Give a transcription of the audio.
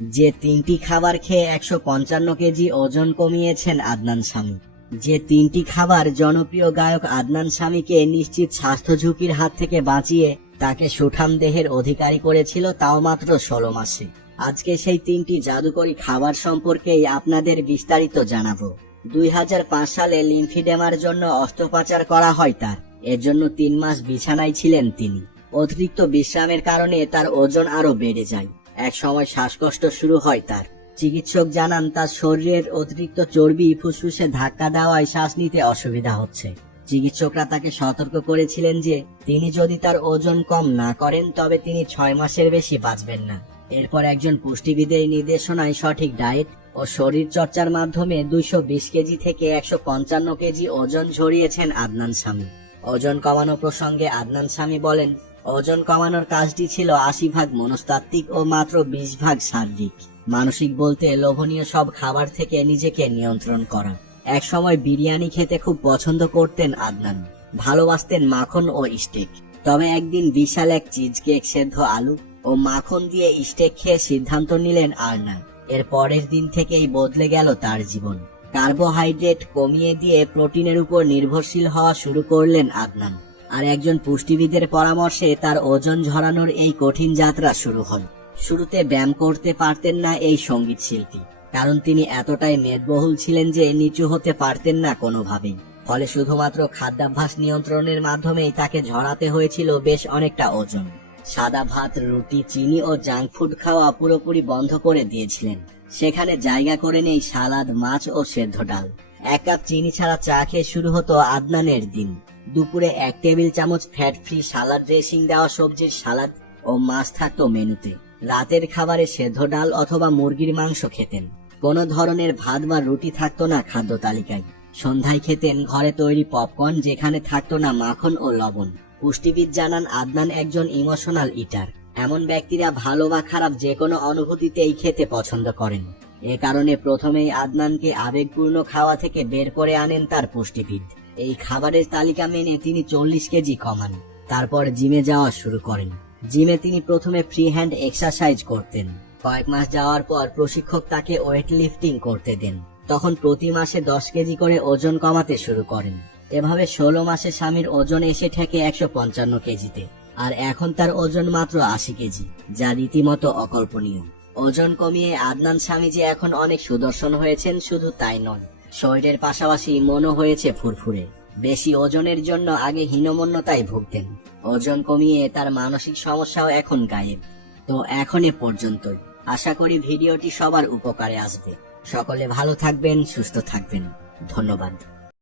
যে তিনটি খাবার খেয়ে একশো পঞ্চান্ন কেজি ওজন কমিয়েছেন আদনান স্বামী। যে তিনটি খাবার জনপ্রিয় গায়ক আদনান স্বামীকে নিশ্চিত স্বাস্থ্য ঝুঁকির হাত থেকে বাঁচিয়ে তাকে সুঠাম দেহের অধিকারী করেছিল তাও মাত্র ষোলো মাসে। আজকে সেই তিনটি জাদুকরী খাবার সম্পর্কেই আপনাদের বিস্তারিত জানাব। দুই হাজার পাঁচ সালে লিমফিডেমার জন্য অস্ত্রোপচার করা হয় তার। এর জন্য তিন মাস বিছানায় ছিলেন তিনি। অতিরিক্ত বিশ্রামের কারণে তার ওজন আরও বেড়ে যায়। এক সময় শ্বাসকষ্ট শুরু হয় তার। চিকিৎসক জানান, তার শরীরের অতিরিক্ত চর্বি, ফুসফুসে ধাক্কা দেওয়ায় শ্বাস নিতে অসুবিধা হচ্ছে। চিকিৎসকরা তাকে সতর্ক করেছিলেন যে, তিনি যদি তার ওজন কম না করেন, তবে তিনি ছয় মাসের বেশি বাঁচবেন না। এরপর একজন পুষ্টিবিদের নির্দেশনায় সঠিক ডায়েট ও শরীর চর্চার মাধ্যমে দুইশো বিশ কেজি থেকে একশো পঞ্চান্ন কেজি ওজন ঝরিয়েছেন আদনান স্বামী। ওজন কমানো প্রসঙ্গে আদনান স্বামী বলেন ওজন কমানোর কাজটি ছিল আশি ভাগ মনস্তাত্ত্বিক ও মাত্র বিশ ভাগ শারীরিক। মানসিক বলতে লোভনীয় সব খাবার থেকে নিজেকে নিয়ন্ত্রণ করা। এক সময় বিরিয়ানি খেতে খুব পছন্দ করতেন আদনান। ভালোবাসতেন মাখন ও স্টেক। তবে একদিন বিশাল এক চিজ কেক সেদ্ধ আলু ও মাখন দিয়ে স্টেক খেয়ে সিদ্ধান্ত নিলেন আর না এর পরের দিন থেকেই বদলে গেল তার জীবন। কার্বোহাইড্রেট কমিয়ে দিয়ে প্রোটিনের উপর নির্ভরশীল হওয়া শুরু করলেন আদনান। আর একজন পুষ্টিবিদের পরামর্শে তার ওজন ঝরানোর এই কঠিন যাত্রা শুরু হল। শুরুতে ব্যায়াম করতে পারতেন না এই সংগীত শিল্পী, কারণ তিনি এতটাই মেদবহুল ছিলেন যে নিচু হতে পারতেন না কোনোভাবেই। ফলে শুধুমাত্র খাদ্যাভ্যাস নিয়ন্ত্রণের মাধ্যমেই তাকে ঝরাতে হয়েছিল বেশ অনেকটা ওজন। সাদা ভাত, রুটি, চিনি ও জাঙ্ক ফুড খাওয়া পুরোপুরি বন্ধ করে দিয়েছিলেন। সেখানে জায়গা করে নেই সালাদ, মাছ ও সেদ্ধ ডাল। এক কাপ চিনি ছাড়া চা খেয়ে শুরু হতো আদনানের দিন। দুপুরে এক টেবিল চামচ ফ্যাট ফ্রি সালাদ ড্রেসিং দেওয়া সবজির সালাদ ও মাছ থাকতো মেনুতে। রাতের খাবারে সেদ্ধ ডাল অথবা মুরগির মাংস খেতেন। কোনো ধরনের ভাত বা রুটি থাকতো না খাদ্য তালিকায়। সন্ধ্যায় খেতেন ঘরে তৈরি পপকর্ন যেখানে থাকতো না মাখন ও লবণ। পুষ্টিবিদ জানান, আদনান একজন ইমোশনাল ইটার। এমন ব্যক্তিরা ভালো বা খারাপ যে কোনো অনুভূতিতেই খেতে পছন্দ করেন। এ কারণে প্রথমেই আদনানকে আবেগপূর্ণ খাওয়া থেকে বের করে আনেন তার পুষ্টিবিদ। এই খাবারের তালিকা মেনে তিনি চল্লিশ কেজি কমান। তারপর জিমে যাওয়া শুরু করেন। জিমে তিনি প্রথমে ফ্রি হ্যান্ড এক্সারসাইজ করতেন। কয়েক মাস যাওয়ার পর প্রশিক্ষক তাকে ওয়েট লিফটিং করতে দেন। তখন প্রতি মাসে দশ কেজি করে ওজন কমাতে শুরু করেন। এভাবে ষোলো মাসে স্বামীর ওজন এসে ঠেকে একশো পঞ্চান্ন কেজিতে। আর এখন তার ওজন মাত্র আশি কেজি, যা রীতিমতো অকল্পনীয়। ওজন কমিয়ে আদনান স্বামী যে এখন অনেক সুদর্শন হয়েছেন, শুধু তাই নয়। শরীরের পাশাপাশি মনও হয়েছে ফুরফুরে। বেশি ওজনের জন্য আগে হীনমন্যতায় ভুগতেন। ওজন কমিয়ে তার মানসিক সমস্যাও এখন গায়েব। তো এখন এ পর্যন্তই। আশা করি ভিডিওটি সবার উপকারে আসবে। সকলে ভালো থাকবেন, সুস্থ থাকবেন। ধন্যবাদ।